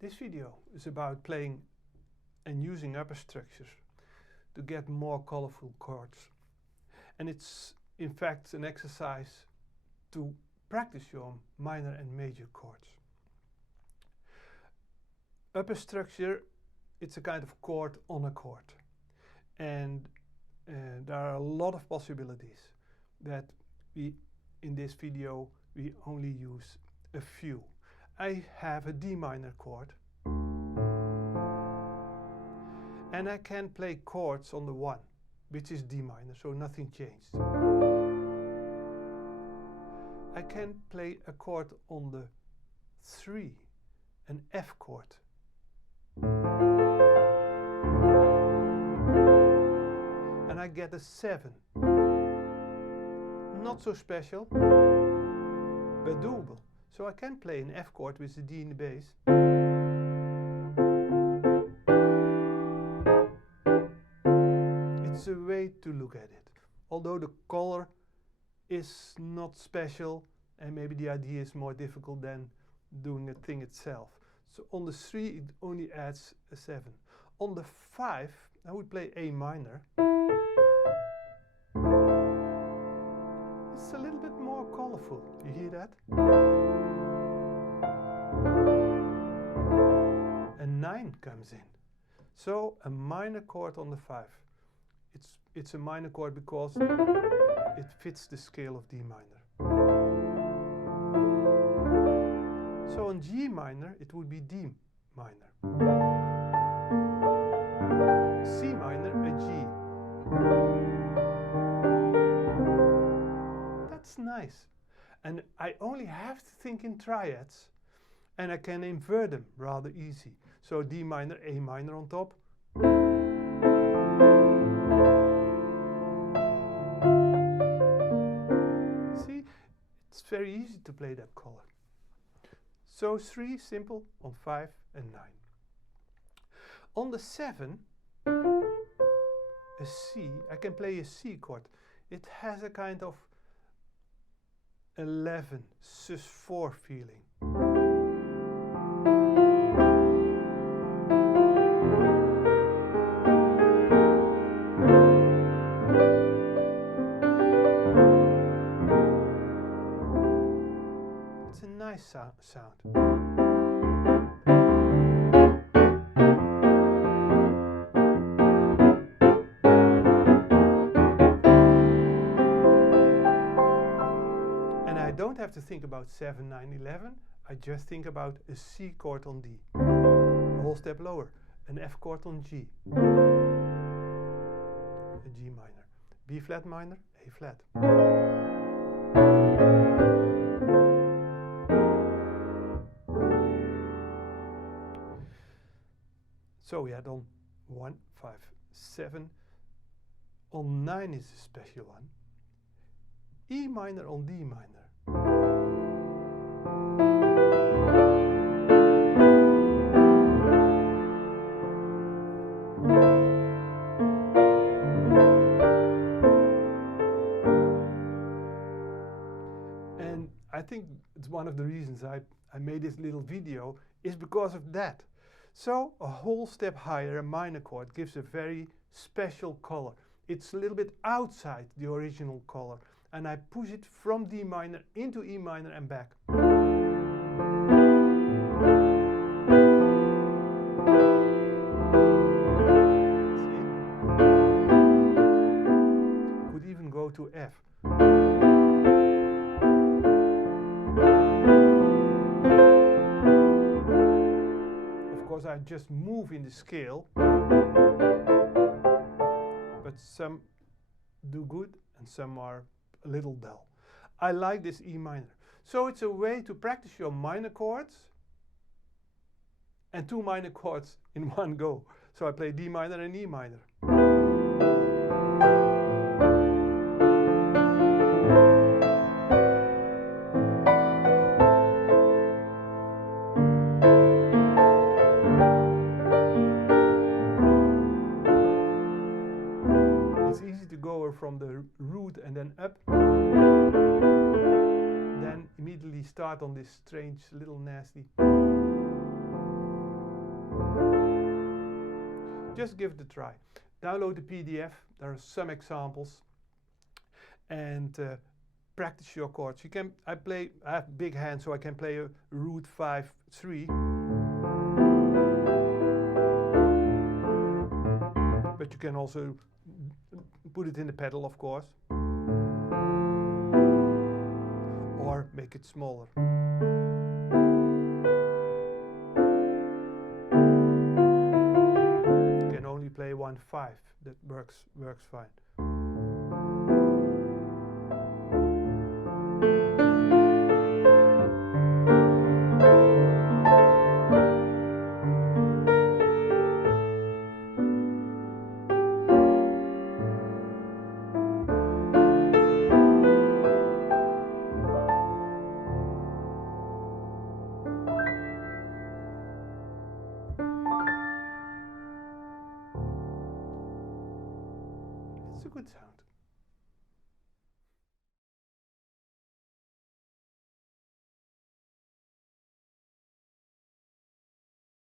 This video is about playing and using upper structures to get more colorful chords. And it's in fact an exercise to practice your minor and major chords. Upper structure, it's a kind of chord on a chord. And there are a lot of possibilities that in this video we only use a few. I have a D minor chord and I can play chords on the 1, which is D minor, so nothing changed. I can play a chord on the 3, an F chord. And I get a 7. Not so special, but doable. So I can play an F chord with the D in the bass. It's a way to look at it. Although the color is not special and maybe the idea is more difficult than doing the thing itself. So on the 3 it only adds a 7. On the 5 I would play A minor. It's a little bit more colorful. You hear that? A 9 comes in. So a minor chord on the 5. It's a minor chord because it fits the scale of D minor. So on G minor it would be D minor. C minor, a G. That's nice. And I only have to think in triads and I can invert them rather easy. So D minor, A minor on top. See, it's very easy to play that color. So 3 simple on 5 and 9. On the 7, a C, I can play a C chord. It has a kind of 11 sus4 feeling. It's a nice sound. I don't have to think about 7, 9, 11. I just think about a C chord on D. A whole step lower, an F chord on G. A G minor. B flat minor, A flat. So we had on 1, 5, 7. On 9 is a special one. E minor on D minor. And I think it's one of the reasons I made this little video is because of that. So a whole step higher, a minor chord, gives a very special color. It's a little bit outside the original color. And I push it from D minor into E minor and back. See? Could even go to F. Of course, I just move in the scale, but some do good and some are a little dull. I like this E minor. So it's a way to practice your minor chords and 2 minor chords in one go. So I play D minor and E minor. It's easy to go from the root and then up. Then immediately start on this strange little nasty. just give it a try. Download the PDF, there are some examples, and practice your chords. You can, I have big hands, so I can play a root 5-3. But you can also put it in the pedal, of course, or make it smaller. You can only play 1-5. That works fine. It's a good sound.